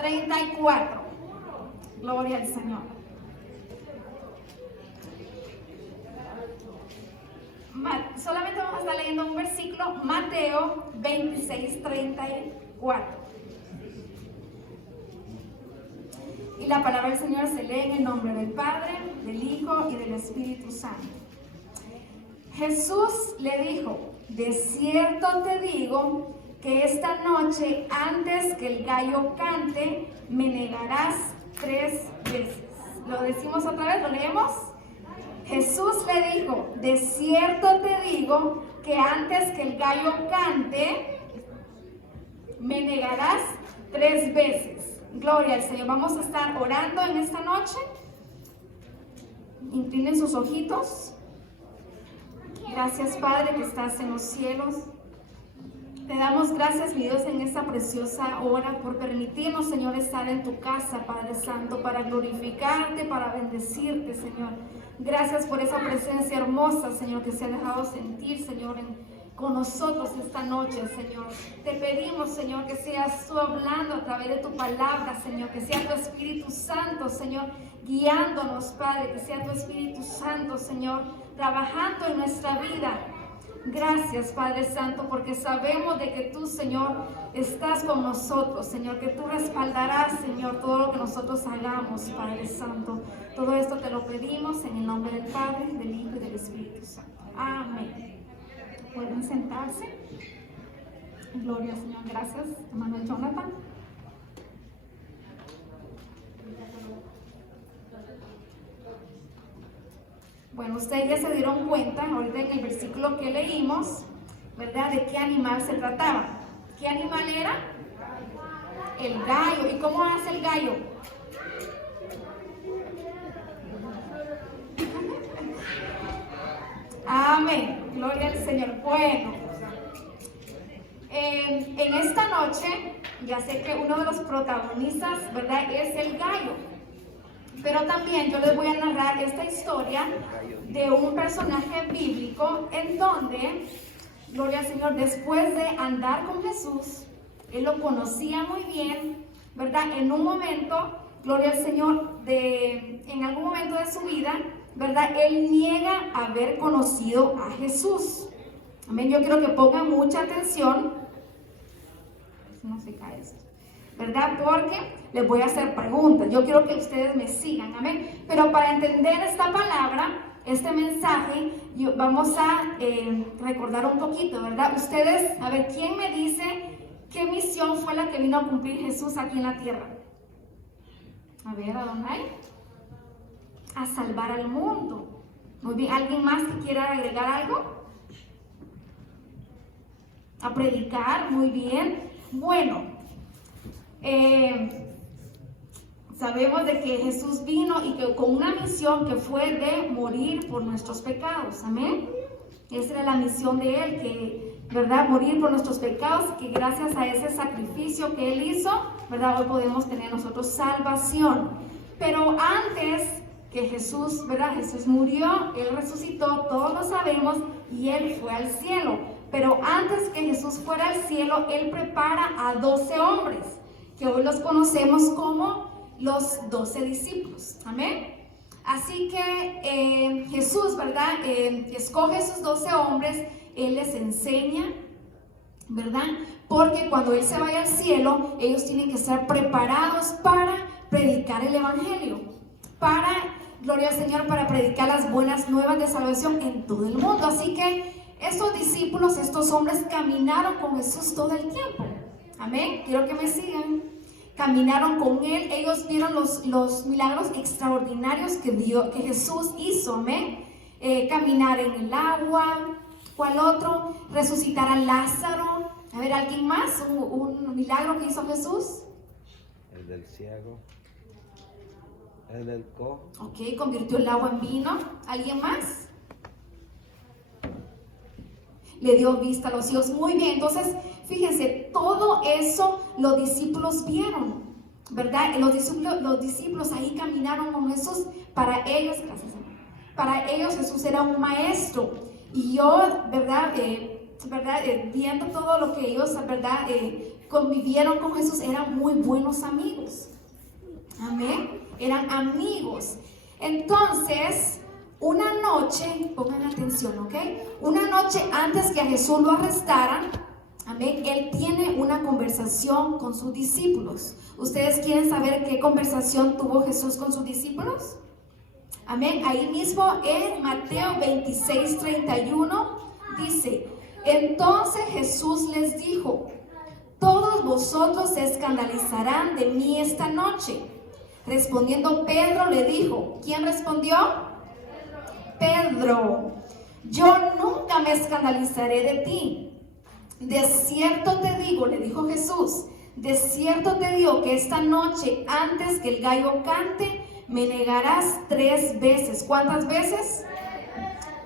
34. Gloria al Señor. Solamente vamos a estar leyendo un versículo, Mateo 26, 34. Y la palabra del Señor se lee en el nombre del Padre, del Hijo y del Espíritu Santo. Jesús le dijo: de cierto te digo que esta noche, antes que el gallo cante, me negarás 3 veces. ¿Lo decimos otra vez? ¿Lo leemos? Jesús le dijo: de cierto te digo que antes que el gallo cante, me negarás 3 veces. Gloria al Señor. Vamos a estar orando en esta noche. Inclinen sus ojitos. Gracias, Padre, que estás en los cielos. Te damos gracias, mi Dios, en esta preciosa hora por permitirnos, Señor, estar en tu casa, Padre Santo, para glorificarte, para bendecirte, Señor. Gracias por esa presencia hermosa, Señor, que se ha dejado sentir, Señor, con nosotros esta noche, Señor. Te pedimos, Señor, que seas tú hablando a través de tu palabra, Señor, que sea tu Espíritu Santo, Señor, guiándonos, Padre, que sea tu Espíritu Santo, Señor, trabajando en nuestra vida. Gracias, Padre Santo, porque sabemos de que tú, Señor, estás con nosotros, Señor, que tú respaldarás, Señor, todo lo que nosotros hagamos, Padre Santo. Todo esto te lo pedimos en el nombre del Padre, del Hijo y del Espíritu Santo. Amén. Pueden sentarse. Gloria al Señor. Gracias, hermano Jonathan. Bueno, ustedes ya se dieron cuenta ahorita en el versículo que leímos, ¿verdad? De qué animal se trataba. ¿Qué animal era? El gallo. ¿Y cómo hace el gallo? Amén. Gloria al Señor. Bueno, en esta noche, ya sé que uno de los protagonistas, ¿verdad?, es el gallo. Pero también yo les voy a narrar esta historia de un personaje bíblico en donde, gloria al Señor, después de andar con Jesús, él lo conocía muy bien, ¿verdad? En un momento, gloria al Señor, en algún momento de su vida, ¿verdad? Él niega haber conocido a Jesús. Amén. Yo quiero que pongan mucha atención. No se cae esto, ¿verdad? Porque les voy a hacer preguntas. Yo quiero que ustedes me sigan, amén. Pero para entender esta palabra, este mensaje, vamos a recordar un poquito, ¿verdad? Ustedes, a ver, ¿quién me dice qué misión fue la que vino a cumplir Jesús aquí en la tierra? A ver, ¿a dónde hay? A salvar al mundo. Muy bien. ¿Alguien más que quiera agregar algo? A predicar. Muy bien. Bueno, sabemos de que Jesús vino y que con una misión que fue de morir por nuestros pecados, amén. Esa era la misión de Él, que, ¿verdad?, morir por nuestros pecados, que gracias a ese sacrificio que Él hizo, ¿verdad?, hoy podemos tener nosotros salvación. Pero antes que Jesús, ¿verdad?, Jesús murió, Él resucitó, todos lo sabemos, y Él fue al cielo. Pero antes que Jesús fuera al cielo, Él prepara a 12 hombres, que hoy los conocemos como los 12 discípulos. Amén. Así que Jesús, ¿verdad?, escoge esos 12 hombres, Él les enseña, ¿verdad? Porque cuando Él se vaya al cielo, ellos tienen que estar preparados para predicar el Evangelio, para, gloria al Señor, para predicar las buenas nuevas de salvación en todo el mundo. Así que estos discípulos, estos hombres caminaron con Jesús todo el tiempo. Amén. Quiero que me sigan. Caminaron con Él. Ellos vieron los milagros extraordinarios que Jesús hizo. Amén. Caminar en el agua. ¿Cuál otro? Resucitar a Lázaro. A ver, ¿alguien más? ¿Un milagro que hizo Jesús? El del ciego. El del cojo. Ok, convirtió el agua en vino. ¿Alguien más? Le dio vista a los ciegos. Muy bien, entonces fíjense, todo eso los discípulos vieron, ¿verdad? Los discípulos ahí caminaron con Jesús. Para ellos, gracias, para ellos Jesús era un maestro. Y yo, ¿verdad? Viendo todo lo que ellos, ¿verdad?, convivieron con Jesús, eran muy buenos amigos. Amén. Eran amigos. Entonces, una noche, pongan atención, ¿ok? Una noche antes que a Jesús lo arrestaran, amén, él tiene una conversación con sus discípulos. ¿Ustedes quieren saber qué conversación tuvo Jesús con sus discípulos? Amén. Ahí mismo en Mateo 26:31 dice: entonces Jesús les dijo: todos vosotros se escandalizarán de mí esta noche. Respondiendo Pedro le dijo, ¿quién respondió? Pedro, yo nunca me escandalizaré de ti. De cierto te digo, le dijo Jesús, de cierto te digo que esta noche, antes que el gallo cante, me negarás 3 veces. ¿Cuántas veces?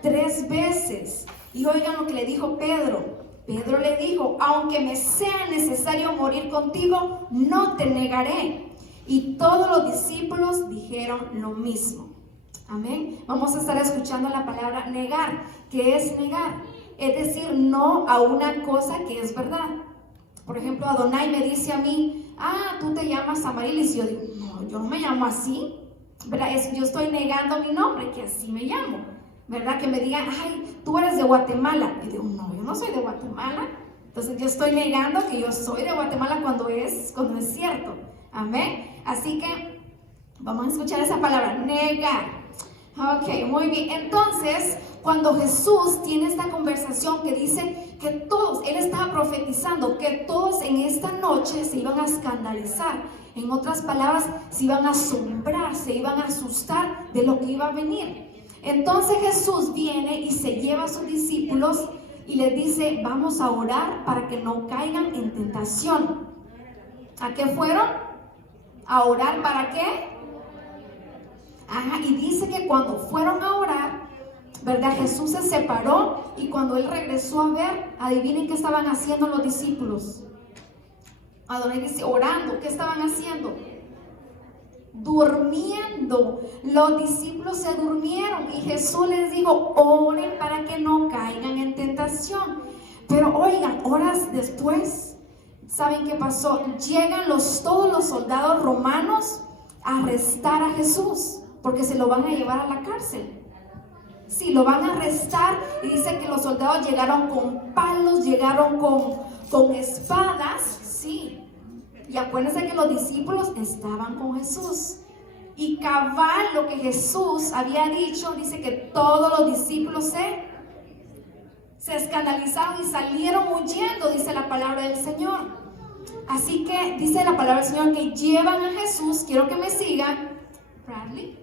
3 veces. Y oigan lo que le dijo Pedro. Pedro le dijo: aunque me sea necesario morir contigo, no te negaré. Y todos los discípulos dijeron lo mismo. Amén. Vamos a estar escuchando la palabra negar. ¿Qué es negar? Es decir no a una cosa que es verdad. Por ejemplo, Adonai me dice a mí: tú te llamas Amarilis. Y yo digo: no, yo no me llamo así, ¿verdad? Yo estoy negando mi nombre, que así me llamo, ¿verdad? Que me digan: ay, tú eres de Guatemala. Y digo: no, yo no soy de Guatemala. Entonces yo estoy negando que yo soy de Guatemala cuando es cierto. Amén. Así que vamos a escuchar esa palabra, negar. Ok, muy bien. Entonces, cuando Jesús tiene esta conversación que dice que todos, Él estaba profetizando que todos en esta noche se iban a escandalizar. En otras palabras, se iban a asombrar, se iban a asustar de lo que iba a venir. Entonces Jesús viene y se lleva a sus discípulos y les dice: vamos a orar para que no caigan en tentación. ¿A qué fueron? ¿A orar para qué? Y dice que cuando fueron a orar, ¿verdad? Jesús se separó y cuando Él regresó a ver, adivinen qué estaban haciendo los discípulos. Adonai dice: orando. ¿Qué estaban haciendo? Durmiendo. Los discípulos se durmieron y Jesús les dijo: oren para que no caigan en tentación. Pero oigan, horas después, ¿saben qué pasó? Llegan todos los soldados romanos a arrestar a Jesús, porque se lo van a llevar a la cárcel. Sí, lo van a arrestar. Y dice que los soldados llegaron con palos, llegaron con espadas. Sí. Y acuérdense que los discípulos estaban con Jesús. Y cabal lo que Jesús había dicho, dice que todos los discípulos se escandalizaron y salieron huyendo, dice la palabra del Señor. Así que dice la palabra del Señor que llevan a Jesús. Quiero que me sigan, Bradley.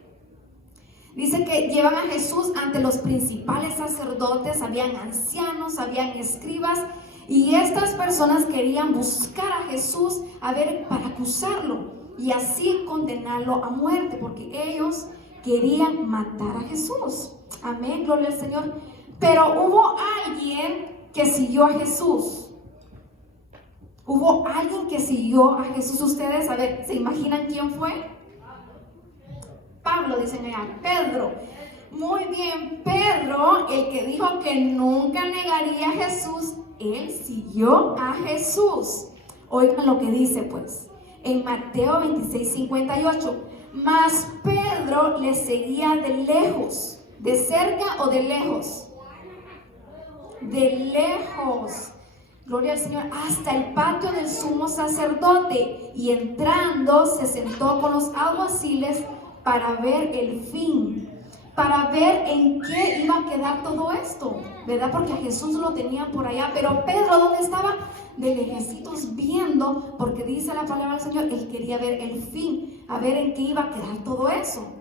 Dice que llevan a Jesús ante los principales sacerdotes. Habían ancianos, habían escribas, y estas personas querían buscar a Jesús para acusarlo y así condenarlo a muerte, porque ellos querían matar a Jesús. Amén, gloria al Señor. Pero hubo alguien que siguió a Jesús. Hubo alguien que siguió a Jesús. Ustedes, ¿se imaginan quién fue? Pablo, dicen allá, Pedro. Muy bien, Pedro, el que dijo que nunca negaría a Jesús, él siguió a Jesús. Oigan lo que dice pues, en Mateo 26:58. Mas Pedro le seguía de lejos. ¿De cerca o de lejos? De lejos. Gloria al Señor. Hasta el patio del sumo sacerdote. Y entrando se sentó con los alguaciles para ver el fin, para ver en qué iba a quedar todo esto, ¿verdad? Porque a Jesús lo tenían por allá, pero Pedro, ¿dónde estaba? De lejecitos viendo, porque dice la palabra del Señor, él quería ver el fin, a ver en qué iba a quedar todo eso.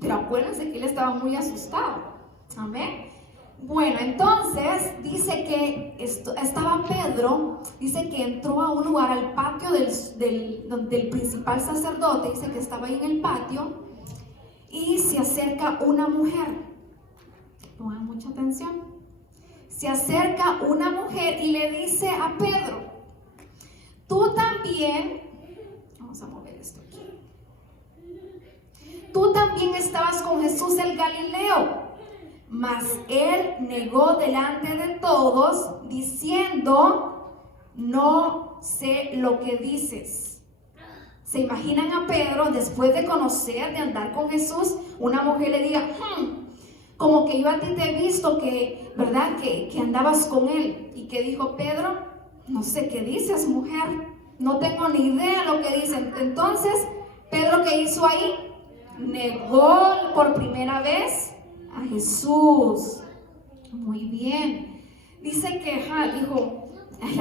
Pero acuérdense que él estaba muy asustado. Amén. Bueno, entonces dice que estaba Pedro, dice que entró a un lugar, al patio del principal sacerdote, dice que estaba ahí en el patio, y se acerca una mujer. Pongan mucha atención. Se acerca una mujer y le dice a Pedro: tú también, vamos a mover esto aquí, tú también estabas con Jesús el Galileo. Mas él negó delante de todos, diciendo: no sé lo que dices. ¿Se imaginan a Pedro después de conocer, de andar con Jesús, una mujer le diga, como que yo a ti te he visto que, ¿verdad? Que andabas con él. ¿Y qué dijo Pedro? No sé qué dices, mujer. No tengo ni idea lo que dicen. Entonces, Pedro, ¿qué hizo ahí? Negó por primera vez a Jesús. Muy bien. Dice que dijo,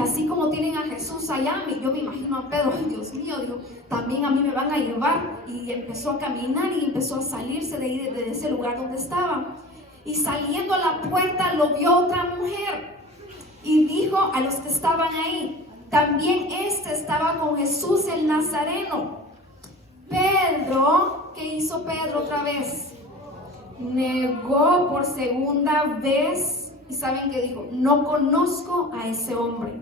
así como tienen a Jesús allá, yo me imagino a Pedro, ay, Dios mío, dijo, también a mí me van a llevar. Y empezó a caminar y empezó a salirse de ahí, de ese lugar donde estaba. Y saliendo a la puerta lo vio otra mujer. Y dijo a los que estaban ahí, también estaba con Jesús el Nazareno. Pedro, ¿qué hizo Pedro otra vez? Negó por segunda vez. ¿Y saben qué dijo? No conozco a ese hombre.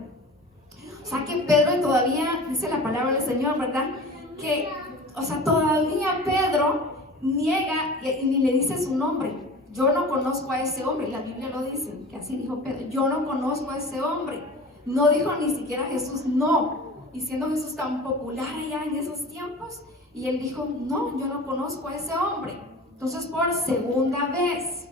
O sea que Pedro todavía, dice la palabra del Señor, ¿verdad? Que, o sea, todavía Pedro niega y ni le dice su nombre. Yo no conozco a ese hombre. La Biblia lo dice, que así dijo Pedro. Yo no conozco a ese hombre. No dijo ni siquiera Jesús, no. Y siendo Jesús tan popular allá en esos tiempos, y él dijo, no, yo no conozco a ese hombre. Entonces, por segunda vez.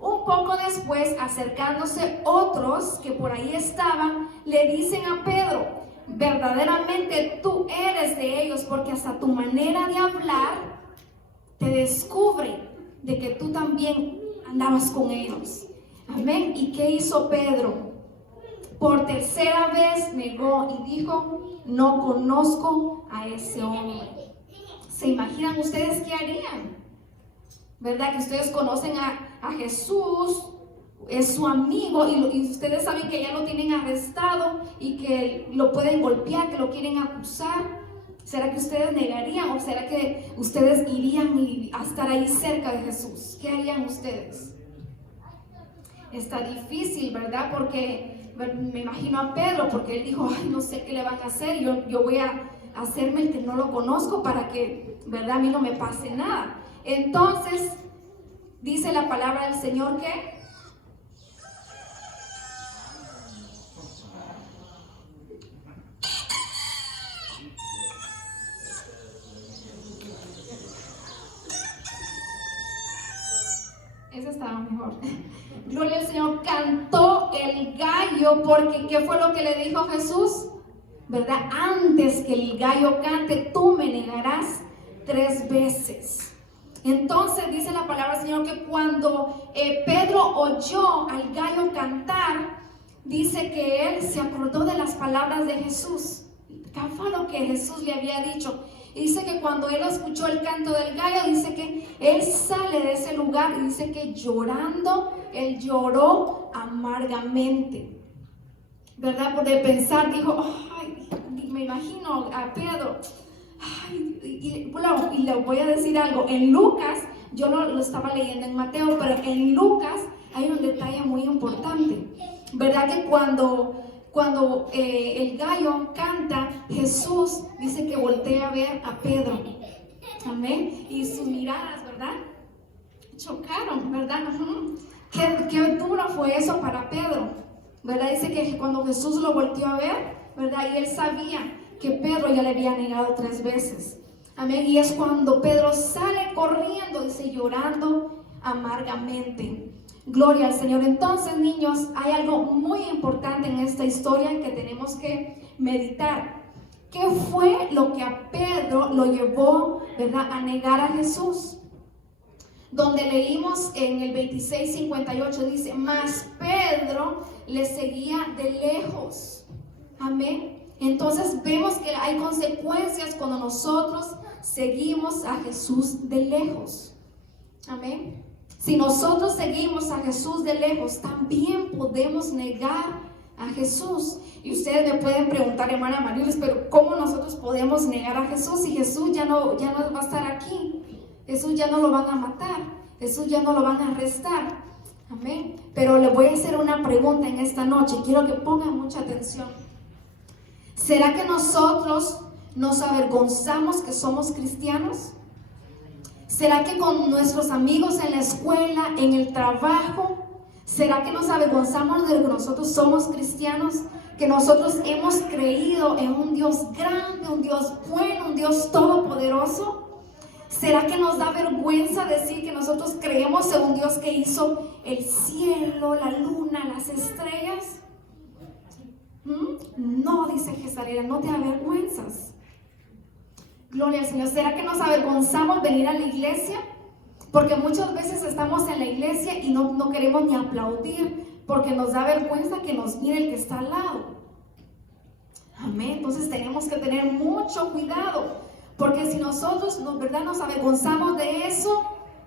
Un poco después, acercándose otros que por ahí estaban, le dicen a Pedro, verdaderamente tú eres de ellos, porque hasta tu manera de hablar te descubre de que tú también andabas con ellos. Amén. ¿Y qué hizo Pedro? Por tercera vez negó y dijo, no conozco a ese hombre. ¿Se imaginan ustedes qué harían? ¿Verdad? Que ustedes conocen a Jesús, es su amigo y ustedes saben que ya lo tienen arrestado y que lo pueden golpear, que lo quieren acusar. ¿Será que ustedes negarían o será que ustedes irían a estar ahí cerca de Jesús? ¿Qué harían ustedes? Está difícil, ¿verdad? Porque me imagino a Pedro, porque él dijo, ay, no sé qué le van a hacer, yo voy a hacerme el que no lo conozco para que, ¿verdad? A mí no me pase nada. Entonces, dice la palabra del Señor que ese estaba mejor. Gloria al Señor, cantó el gallo, porque ¿qué fue lo que le dijo Jesús? ¿Verdad? Antes que el gallo cante, tú me negarás 3 veces. Entonces dice la palabra del Señor que cuando Pedro oyó al gallo cantar, dice que él se acordó de las palabras de Jesús. ¿Qué fue lo que Jesús le había dicho? Y dice que cuando él escuchó el canto del gallo, dice que él sale de ese lugar y dice que llorando, él lloró amargamente. ¿Verdad? Por de pensar, dijo, ay, me imagino a Pedro. Ay, y le voy a decir algo. En Lucas, yo no lo estaba leyendo en Mateo, pero en Lucas hay un detalle muy importante. ¿Verdad? Que cuando el gallo canta, Jesús dice que voltea a ver a Pedro. Amén. Y sus miradas, ¿verdad? Chocaron, ¿verdad? Qué duro fue eso para Pedro, ¿verdad? Dice que cuando Jesús lo volteó a ver, ¿verdad? Y él sabía que Pedro ya le había negado 3 veces. Amén. Y es cuando Pedro sale corriendo, dice, llorando amargamente. Gloria al Señor. Entonces, niños, hay algo muy importante en esta historia que tenemos que meditar. ¿Qué fue lo que a Pedro lo llevó, ¿verdad?, a negar a Jesús? Donde leímos en el 26:58 dice, mas Pedro le seguía de lejos. Amén. Entonces vemos que hay consecuencias cuando nosotros seguimos a Jesús de lejos. Amén. Si nosotros seguimos a Jesús de lejos, también podemos negar a Jesús. Y ustedes me pueden preguntar, hermana Marilis, pero ¿cómo nosotros podemos negar a Jesús si Jesús ya no va a estar aquí? Jesús ya no lo van a matar, Jesús ya no lo van a arrestar. Amén. Pero le voy a hacer una pregunta en esta noche, quiero que pongan mucha atención. ¿Será que nosotros nos avergonzamos que somos cristianos? ¿Será que con nuestros amigos en la escuela, en el trabajo, será que nos avergonzamos de que nosotros somos cristianos? que nosotros hemos creído en un Dios grande, un Dios bueno, un Dios todopoderoso? ¿Será que nos da vergüenza decir que nosotros creemos en un Dios que hizo el cielo, la luna, las estrellas? No, dice Jezarela, no te avergüenzas. Gloria al Señor. ¿Será que nos avergonzamos venir a la iglesia? Porque muchas veces estamos en la iglesia y no queremos ni aplaudir, porque nos da vergüenza que nos mire el que está al lado. Amén. Entonces tenemos que tener mucho cuidado, porque si nosotros nos avergonzamos de eso,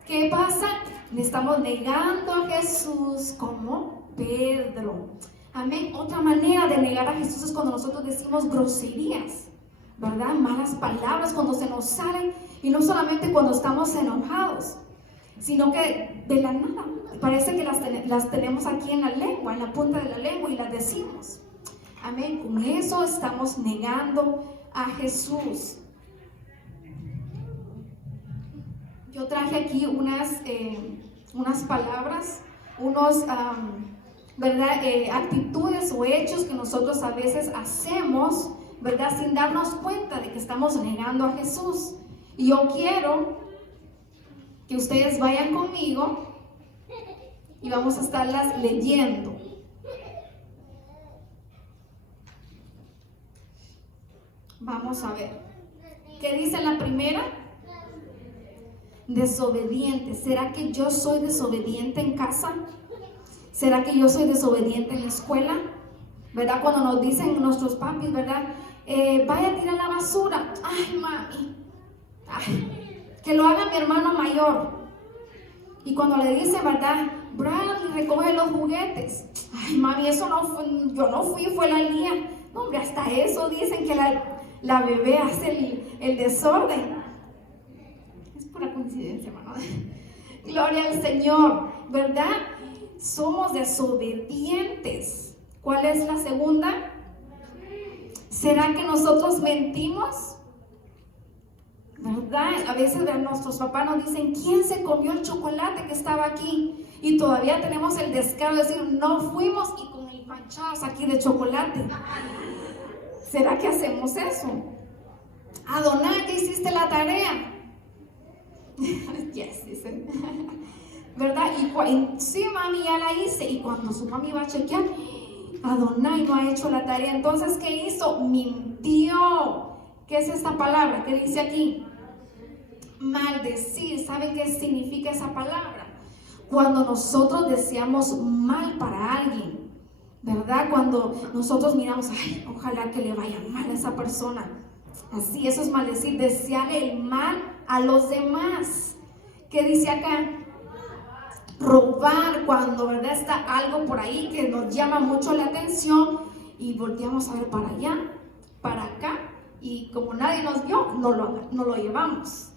¿qué pasa? Le estamos negando a Jesús como Pedro. Amén. Otra manera de negar a Jesús es cuando nosotros decimos groserías, ¿verdad? Malas palabras cuando se nos salen, y no solamente cuando estamos enojados, sino que de la nada parece que las tenemos aquí en la lengua, en la punta de la lengua, y las decimos. Amén. Con eso estamos negando a Jesús. Yo traje aquí unas palabras, actitudes o hechos que nosotros a veces hacemos, ¿verdad? Sin darnos cuenta de que estamos negando a Jesús. Y yo quiero que ustedes vayan conmigo y vamos a estarlas leyendo. Vamos a ver. ¿Qué dice la primera? Desobediente. ¿Será que yo soy desobediente en casa? ¿Será que yo soy desobediente en la escuela? ¿Verdad? Cuando nos dicen nuestros papis, ¿verdad? Vaya a tirar la basura. Ay, mami. Ay, que lo haga mi hermano mayor. Y cuando le dice, ¿verdad? Bradley, recoge los juguetes. Ay, mami, eso no fue, yo no fui, fue la Lía. No, hombre, hasta eso dicen que la bebé hace el desorden. Es pura coincidencia, hermano. Gloria al Señor, ¿verdad? Somos desobedientes. ¿Cuál es la segunda? ¿Será que nosotros mentimos? ¿Verdad? A veces nuestros papás nos dicen, ¿quién se comió el chocolate que estaba aquí? Y todavía tenemos el descaro de decir, no fuimos, y con el manchazo aquí de chocolate. ¿Será que hacemos eso? Adonai, ¿te hiciste la tarea? Yes, dicen. ¿Verdad? Y sí, mami, ya la hice. Y cuando su mami va a chequear, Adonai no ha hecho la tarea. Entonces, ¿qué hizo? Mintió. ¿Qué es esta palabra? ¿Qué dice aquí? Maldecir. ¿Saben qué significa esa palabra? Cuando nosotros deseamos mal para alguien, ¿verdad? Cuando nosotros miramos, ay, ojalá que le vaya mal a esa persona. Así, eso es maldecir, desear el mal a los demás. ¿Qué dice acá? Robar, cuando, ¿verdad? Está algo por ahí que nos llama mucho la atención y volteamos a ver para allá, para acá, y como nadie nos vio, no lo llevamos.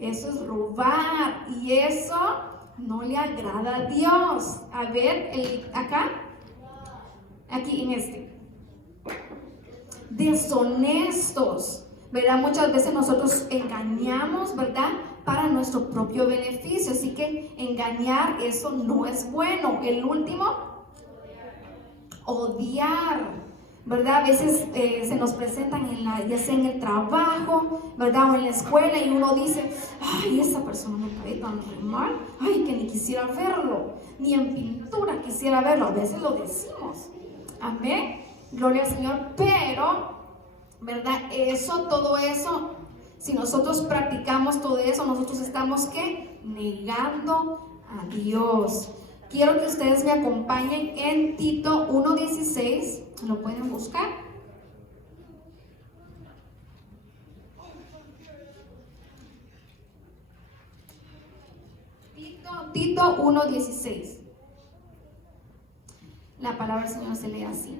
Eso es robar, y eso no le agrada a Dios. A ver, acá, aquí en este. Deshonestos, ¿verdad? Muchas veces nosotros engañamos, ¿verdad? Para nuestro propio beneficio. Así que engañar, eso no es bueno. El último, odiar, ¿verdad? A veces se nos presentan ya sea en el trabajo, ¿verdad? O en la escuela, y uno dice, ay, esa persona me cae tan mal, ay, que ni quisiera verlo, ni en pintura quisiera verlo. A veces lo decimos. Amén. Gloria al Señor. Pero, ¿verdad? Todo eso, si nosotros practicamos todo eso, nosotros estamos, ¿qué? Negando a Dios. Quiero que ustedes me acompañen en Tito 1:16. ¿Lo pueden buscar? Tito 1:16. La palabra del Señor se lee así.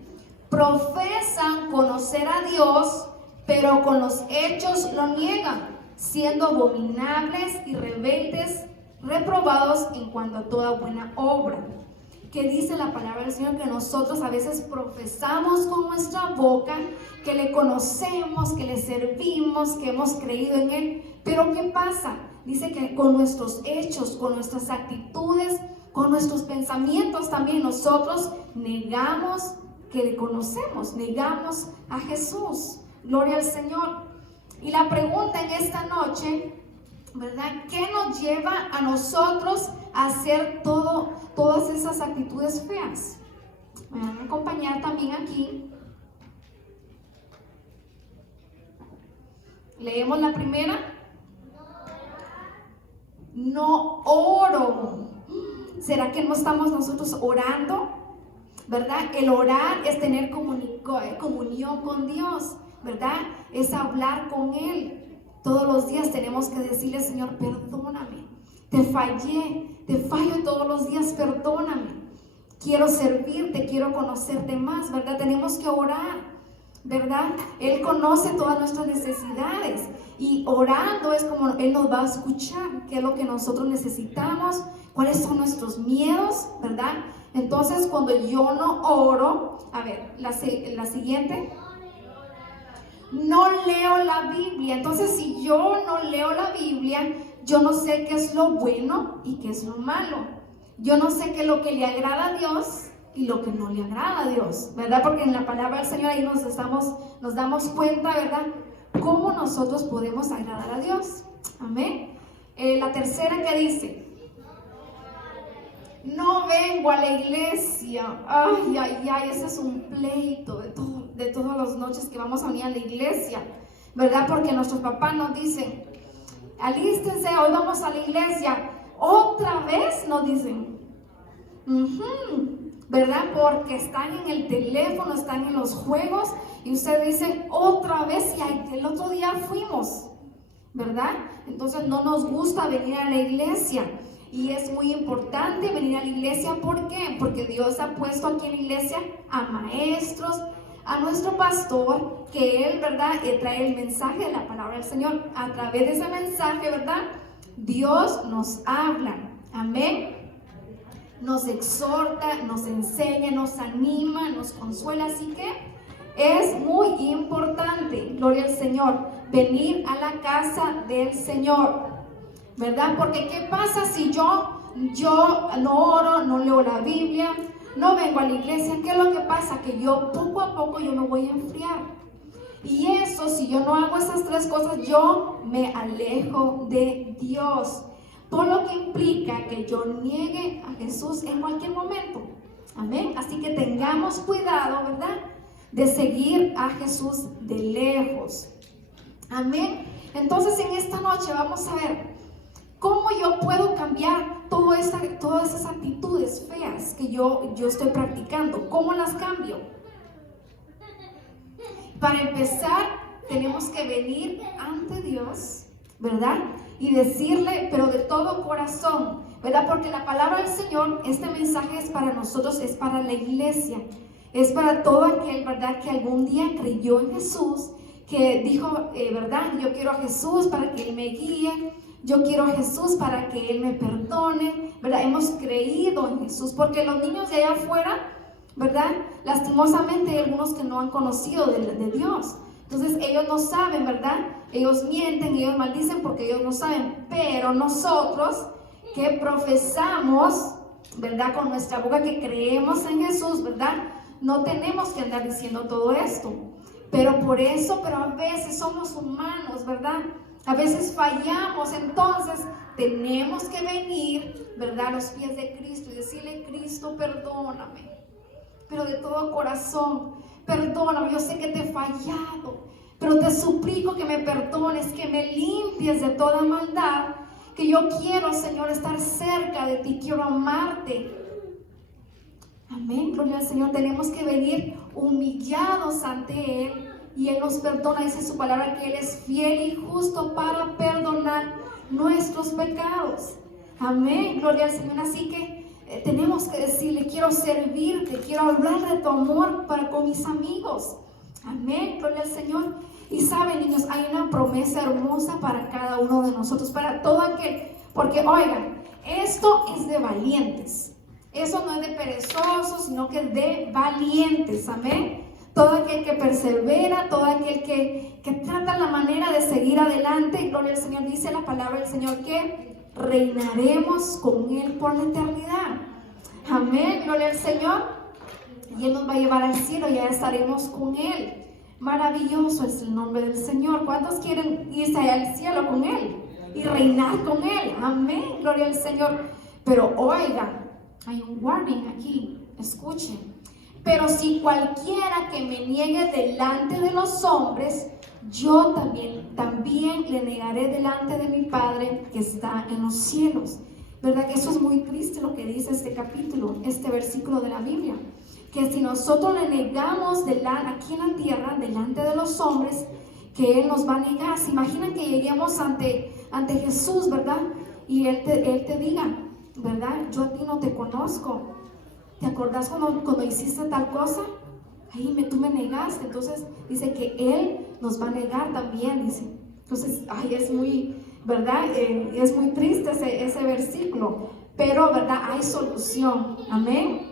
Profesan conocer a Dios, pero con los hechos lo niegan, siendo abominables y rebeldes, reprobados en cuanto a toda buena obra. Que dice la palabra del Señor que nosotros a veces profesamos con nuestra boca que le conocemos, que le servimos, que hemos creído en Él. Pero ¿qué pasa? Dice que con nuestros hechos, con nuestras actitudes, con nuestros pensamientos también nosotros negamos que le conocemos, negamos a Jesús. Gloria al Señor. Y la pregunta en esta noche, ¿verdad? ¿Qué nos lleva a nosotros a hacer todas esas actitudes feas? Me van a acompañar también aquí. Leemos la primera. No oro. ¿Será que no estamos nosotros orando? ¿Verdad? El orar es tener comunión con Dios, ¿verdad? Es hablar con Él. Todos los días tenemos que decirle, Señor, perdóname. Te fallo todos los días, perdóname. Quiero servirte, quiero conocerte más, ¿verdad? Tenemos que orar, ¿verdad? Él conoce todas nuestras necesidades y orando es como Él nos va a escuchar, qué es lo que nosotros necesitamos, cuáles son nuestros miedos, ¿verdad? Entonces, cuando yo no oro, a ver, la siguiente, no leo la Biblia. Entonces, si yo no leo la Biblia, yo no sé qué es lo bueno y qué es lo malo. Yo no sé qué es lo que le agrada a Dios y lo que no le agrada a Dios, ¿verdad? Porque en la palabra del Señor ahí nos damos cuenta, ¿verdad? Cómo nosotros podemos agradar a Dios. Amén. La tercera que dice, no vengo a la iglesia. Ay, ese es un pleito de todas las noches que vamos a venir a la iglesia, ¿verdad? Porque nuestros papás nos dicen, alístense, hoy vamos a la iglesia. Otra vez nos dicen, ¿verdad? Porque están en el teléfono, están en los juegos, y usted dice, otra vez, y el otro día fuimos, ¿verdad? Entonces no nos gusta venir a la iglesia. Y es muy importante venir a la iglesia. ¿Por qué? Porque Dios ha puesto aquí en la iglesia a maestros, a nuestro pastor, que Él, ¿verdad? Trae el mensaje de la palabra del Señor. A través de ese mensaje, ¿verdad? Dios nos habla. Amén. Nos exhorta, nos enseña, nos anima, nos consuela. Así que es muy importante, gloria al Señor, venir a la casa del Señor, ¿verdad? Porque ¿qué pasa si yo no oro, no leo la Biblia, no vengo a la iglesia? ¿Qué es lo que pasa? Que yo poco a poco yo me voy a enfriar. Y eso, si yo no hago esas tres cosas, yo me alejo de Dios. Por lo que implica que yo niegue a Jesús en cualquier momento. Amén. Así que tengamos cuidado, ¿verdad? De seguir a Jesús de lejos. Amén. Entonces en esta noche vamos a ver cómo yo puedo cambiar todas esas actitudes feas que yo estoy practicando. ¿Cómo las cambio? Para empezar, tenemos que venir ante Dios, ¿verdad? Y decirle, pero de todo corazón, ¿verdad? Porque la palabra del Señor, este mensaje es para nosotros, es para la iglesia, es para todo aquel, ¿verdad? Que algún día creyó en Jesús, que dijo, ¿verdad? Yo quiero a Jesús para que Él me guíe. Yo quiero a Jesús para que Él me perdone, ¿verdad? Hemos creído en Jesús, porque los niños de allá afuera, ¿verdad? Lastimosamente hay algunos que no han conocido de Dios. Entonces ellos no saben, ¿verdad? Ellos mienten, ellos maldicen porque ellos no saben. Pero nosotros que profesamos, ¿verdad? Con nuestra boca que creemos en Jesús, ¿verdad? No tenemos que andar diciendo todo esto. Pero a veces somos humanos, ¿verdad? A veces fallamos, entonces tenemos que venir, ¿verdad? A los pies de Cristo y decirle, Cristo, perdóname, pero de todo corazón, perdóname, yo sé que te he fallado, pero te suplico que me perdones, que me limpies de toda maldad, que yo quiero, Señor, estar cerca de ti, quiero amarte. Amén, gloria al Señor. Tenemos que venir humillados ante Él. Y Él nos perdona, dice su palabra que Él es fiel y justo para perdonar nuestros pecados. Amén, gloria al Señor. Así que tenemos que decirle, quiero servirte, quiero hablar de tu amor para con mis amigos. Amén, gloria al Señor. Y saben, niños, hay una promesa hermosa para cada uno de nosotros, para todo aquel, porque oigan, esto es de valientes. Eso no es de perezosos, sino que es de valientes. Amén. Todo aquel que persevera, todo aquel que trata la manera de seguir adelante. Gloria al Señor. Dice la palabra del Señor que reinaremos con Él por la eternidad. Amén, gloria al Señor. y Él nos va a llevar al cielo y ya estaremos con Él. Maravilloso es el nombre del Señor. ¿Cuántos quieren irse al cielo con Él y reinar con Él? Amén, gloria al Señor. Pero oigan, hay un warning aquí, escuchen. Pero si cualquiera que me niegue delante de los hombres, yo también le negaré delante de mi Padre que está en los cielos. ¿Verdad que eso es muy triste lo que dice este capítulo, este versículo de la Biblia? Que si nosotros le negamos aquí en la tierra, delante de los hombres, que Él nos va a negar. ¿Se imaginan que lleguemos ante Jesús, verdad? Y Él te diga, ¿verdad? Yo a ti no te conozco. ¿Te acordás cuando hiciste tal cosa? Ay, tú me negaste. Entonces dice que Él nos va a negar también, dice. Entonces, es muy, ¿verdad? Es muy triste ese versículo. Pero, ¿verdad? Hay solución. Amén.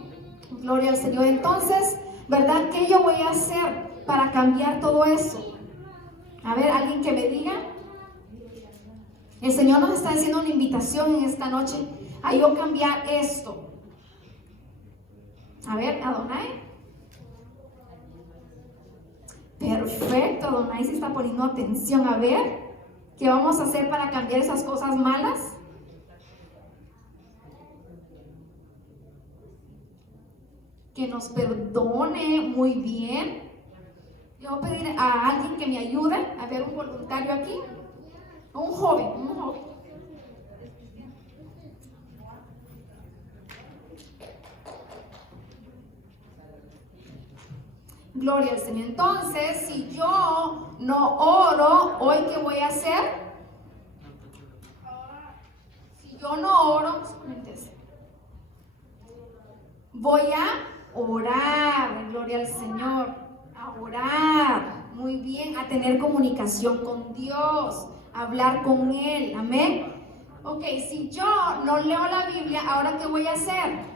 Gloria al Señor. Entonces, ¿verdad? ¿Qué yo voy a hacer para cambiar todo eso? A ver, alguien que me diga. El Señor nos está haciendo una invitación en esta noche a yo cambiar esto. A ver, Adonai. Perfecto, Adonai se está poniendo atención. A ver, ¿qué vamos a hacer para cambiar esas cosas malas? Que nos perdone. Muy bien. Le voy a pedir a alguien que me ayude. A ver, un voluntario aquí. Un joven. Gloria al Señor. Entonces, si yo no oro, ¿hoy qué voy a hacer? Si yo no oro, voy a orar. Gloria al Señor. A orar. Muy bien. A tener comunicación con Dios. A hablar con Él. Amén. Ok, si yo no leo la Biblia, ¿ahora qué voy a hacer?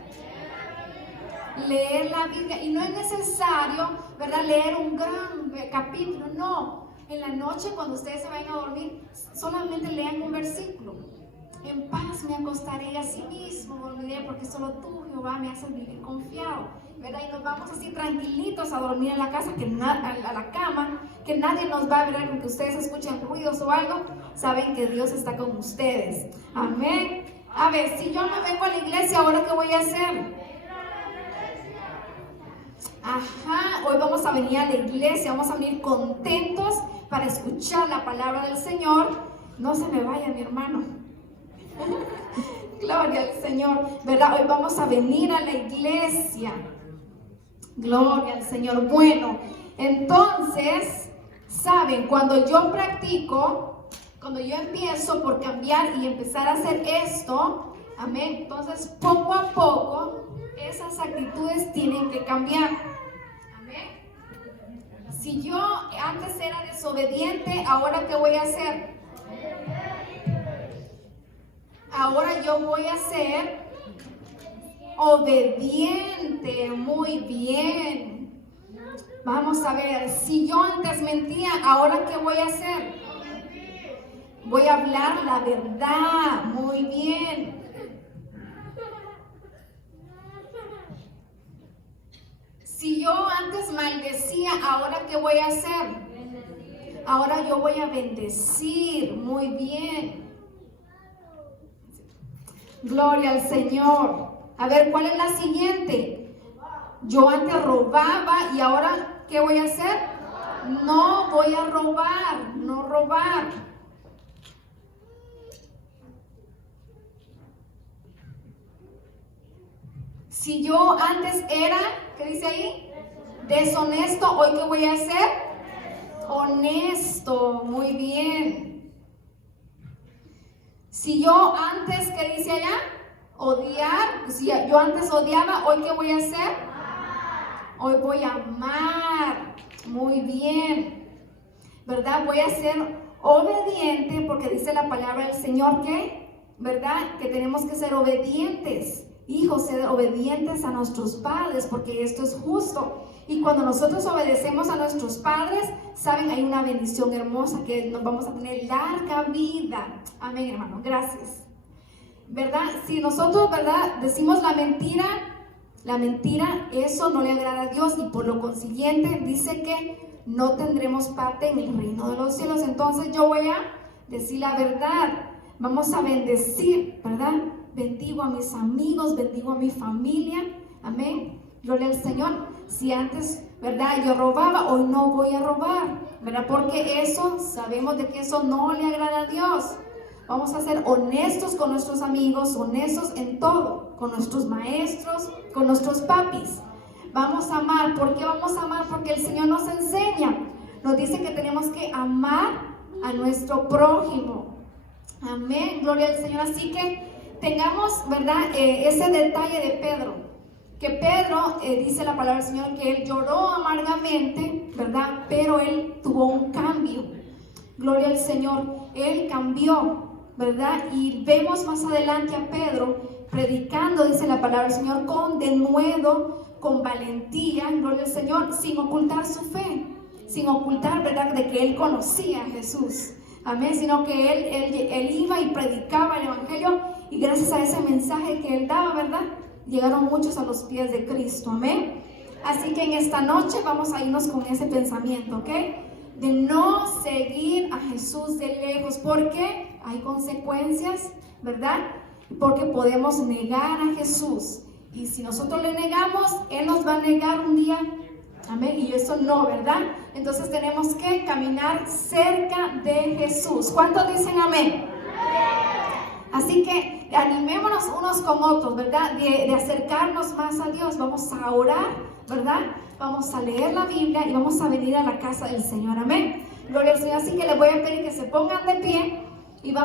Leer la Biblia. Y no es necesario, ¿verdad?, leer un gran capítulo. No, en la noche cuando ustedes se vayan a dormir, solamente lean un versículo. En paz me acostaré y así mismo dormiré, porque solo tú, Jehová, me haces vivir confiado, ¿verdad? Y nos vamos así tranquilitos a dormir en la casa, a la cama, que nadie nos va a ver, aunque ustedes escuchen ruidos o algo, saben que Dios está con ustedes. Amén. A ver, si yo no vengo a la iglesia, ¿ahora qué voy a hacer? Hoy vamos a venir a la iglesia, vamos a venir contentos para escuchar la palabra del Señor. No se me vaya, mi hermano. Gloria al Señor, ¿verdad? Hoy vamos a venir a la iglesia. Gloria al Señor. Bueno, entonces, ¿saben? Cuando yo practico, cuando yo empiezo por cambiar y empezar a hacer esto, amén, entonces poco a poco esas actitudes tienen que cambiar. Si yo antes era desobediente, ¿ahora qué voy a hacer? Ahora yo voy a ser obediente. Muy bien. Vamos a ver, si yo antes mentía, ¿ahora qué voy a hacer? Voy a hablar la verdad. Muy bien. Si yo antes maldecía, ¿ahora qué voy a hacer? Ahora yo voy a bendecir. Muy bien. Gloria al Señor. A ver, ¿cuál es la siguiente? Yo antes robaba y ahora ¿qué voy a hacer? No voy a robar. No robar. Si yo antes era, ¿qué dice ahí? Deshonesto, ¿hoy qué voy a hacer? Honesto. Muy bien. Si yo antes, ¿qué dice allá? Odiar. Si yo antes odiaba, ¿hoy qué voy a hacer? Hoy voy a amar. Muy bien. ¿Verdad? Voy a ser obediente porque dice la palabra del Señor que, ¿verdad?, que tenemos que ser obedientes. Hijos, ser obedientes a nuestros padres, porque esto es justo. Y cuando nosotros obedecemos a nuestros padres, saben, hay una bendición hermosa, que nos vamos a tener larga vida. Amén, hermano, gracias. ¿Verdad? Si nosotros, ¿verdad?, decimos la mentira, La mentira, eso no le agrada a Dios, y por lo consiguiente dice que no tendremos parte en el reino de los cielos. Entonces yo voy a decir la verdad. Vamos a bendecir, ¿verdad? Bendigo a mis amigos, bendigo a mi familia. Amén. Gloria al Señor. Si antes, ¿verdad?, yo robaba, hoy no voy a robar, ¿verdad? Porque eso, sabemos de que eso no le agrada a Dios. Vamos a ser honestos con nuestros amigos, honestos en todo, con nuestros maestros, con nuestros papis. Vamos a amar. ¿Por qué vamos a amar? Porque el Señor nos enseña. Nos dice que tenemos que amar a nuestro prójimo. Amén, gloria al Señor. Así que tengamos, ¿verdad?, ese detalle de Pedro. Que Pedro, dice la palabra del Señor, que él lloró amargamente, ¿verdad? Pero él tuvo un cambio. Gloria al Señor. Él cambió, ¿verdad? Y vemos más adelante a Pedro predicando, dice la palabra del Señor, con denuedo, con valentía, gloria al Señor, sin ocultar su fe, sin ocultar, ¿verdad?, de que él conocía a Jesús. Amén, sino que él iba y predicaba el evangelio, y gracias a ese mensaje que él daba, ¿verdad?, llegaron muchos a los pies de Cristo. Amén. Así que en esta noche vamos a irnos con ese pensamiento, ¿ok? De no seguir a Jesús de lejos, porque hay consecuencias, ¿verdad? Porque podemos negar a Jesús, y si nosotros le negamos, Él nos va a negar un día. Amén. Y eso no, ¿verdad? Entonces tenemos que caminar cerca de Jesús. ¿Cuántos dicen amén? Así que animémonos unos con otros, ¿verdad? De acercarnos más a Dios. Vamos a orar, ¿verdad? Vamos a leer la Biblia y vamos a venir a la casa del Señor. Amén. Gloria al Señor. Así que les voy a pedir que se pongan de pie.